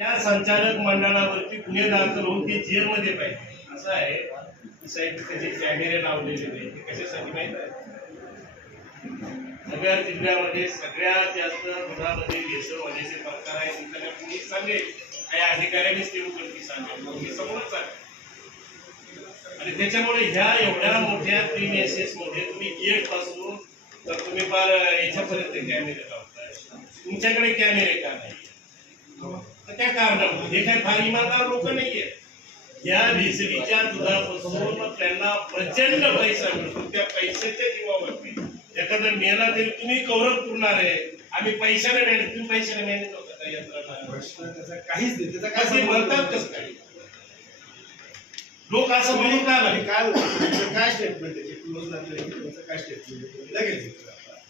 त्या संचालक मंडळावरती गुन्हे दाखल होऊन ते जेलमध्ये पाहिजे असं आहे. साहेब त्याचे कॅमेरे लावलेले नाही ते कशासाठी माहित आहे? नगर जिल्ह्यामध्ये सगळ्यात जास्त दुधामध्ये भेसळ होण्याचे प्रकार आहे. तिथल्या पोलीस सांगेल काही अधिकाऱ्यांनीच ते उघडकी सांगेल समोरच आहे. आणि त्याच्यामुळे ह्या एवढ्या मोठ्या 3 SS मध्ये तुम्ही गेट पासून तर तुम्ही फार याच्यापर्यंत कॅमेरे लावताय. तुमच्याकडे कॅमेरे का नाही? तर त्या कारणामुळे हे काय फार इमानदार लोक नाहीये. या भेसळीच्या दुधापासून त्यांना प्रचंड पैसा मिळतो. त्या पैशाच्या जीवावरती एखादा मेला तरी तुम्ही कौरव पुरणार आहे. आम्ही पैशाने मेले, तुम्ही पैशाने मेहनत होता का यंत्रणा? काहीच नाही. त्याचा काय म्हणतात कसं काय लोक असं म्हणून काय स्टेटमेंट आहे क्लोज नातेवाईक काय स्टेटमेंट लगेच.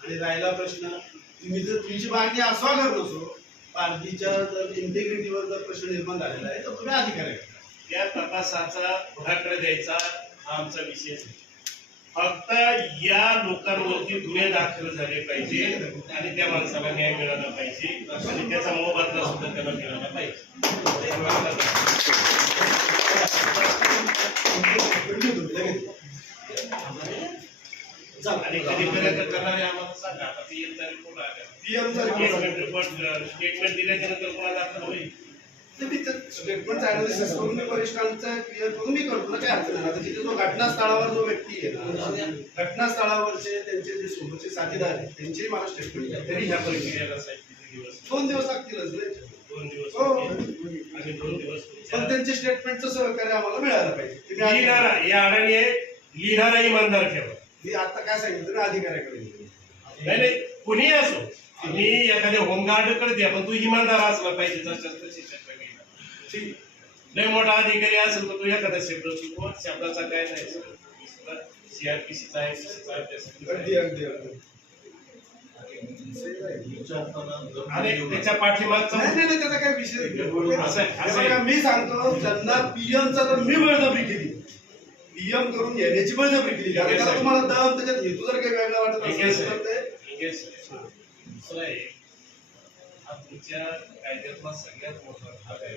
आणि राहिला प्रश्न तुम्ही जर तुमची मागणी असवा करत नसो पार्टीच्या जर इंटेग्रिटीवर जर प्रश्न निर्माण झालेला आहे तर तुम्ही अधिकारी त्या तपासाचा पुढाकडे द्यायचा हा आमचा विषय आहे. फक्त या लोकांवरती गुन्हे दाखल झाले पाहिजे आणि त्या माणसाला न्याय मिळाला पाहिजे आणि त्याचा मोबदला सुद्धा त्याला मिळाला पाहिजे. आणि कधी पर्यंत करणारे आम्हाला सांगा. आता PM रिपोर्ट आला, स्टेटमेंट दिल्याच्या नंतर कोणाला दाखल होईल? स्टेटमेंट अनालिसिस करून मी वरिष्ठांचा क्लिअर करून मी करतो ना, काय अडचण नाही. आता तिथे जो घटनास्थळावर जो व्यक्ती आहे ना, घटनास्थळावरचे त्यांचे जे सोबतचे साथीदार आहेत त्यांचे मला स्टेटमेंट द्या. तरी ह्या प्रक्रियेला साहेब किती दिवस? 2 दिवस लागतीलच. 2 दिवस हो. आणि 2 दिवस पण त्यांचे स्टेटमेंटचं सहकार्य आम्हाला मिळालं पाहिजे. लिहिणारा या अडाणी लिहिणारा इमानदार ठेवा. मी आता काय सांगितलं ना, अधिकाऱ्याकडे नाही नाही कोणी असो, तुम्ही एखाद्या होमगार्डकडे द्या पण तू इमानदार असला पाहिजे. ठीक, लय मोठा अधिकारी असेल तर तू एखादा शब्द चुकवत शब्दाचा काय नाही. CRPCचा आहे, अरे त्याच्या पाठीमागचा त्याचा काय विषय मी सांगतो त्यांना पीएमचा तर मी बळजबरी केली, पीएम करून घेण्याची बळजबरी केली. कारण तुम्हाला दम त्याच्यात हेतू जर काही वेगळा वाटत असेल तर हा तुमच्या कायद्यातला सगळ्यात मोठा भाग आहे.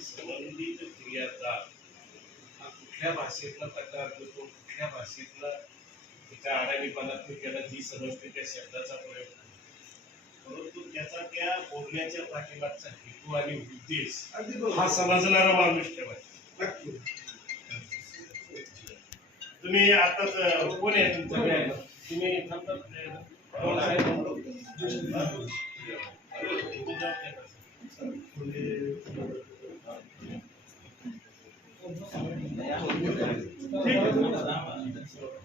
संबंधित क्रियाचा हा कुठल्या भाषेतला तक्रार करतो, कुठल्या भाषेतला त्याच्या अडाणीपणात त्याला जी समजते त्या शब्दाचा प्रयोग करतो, परंतु त्याचा त्या बोलण्याच्या पाठीमागचा हेतू आणि उद्देश हा समजणारा माणूस ठेवायचा. तुम्ही आताच कोण आहे तुमचं? तुम्ही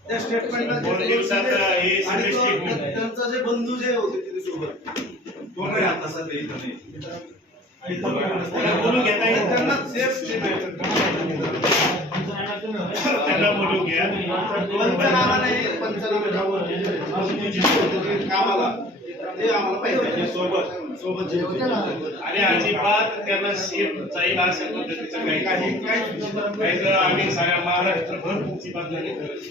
त्या स्टेटमेंटला त्यांचा जे बंधू जे होते तिथे सोबत कोण आहे आता सध्या इथं नाही बोलून घेता येईल त्यांना सेफ त्यांना बोलून घ्या. पंचनामा नाही, कामाला ते आम्हाला पाहिजे सोबत जे होते आणि अजिबात त्यांना सेफ जाईल अशा पद्धतीचं काही आम्ही साऱ्या महाराष्ट्रभर तुमची बातमी करत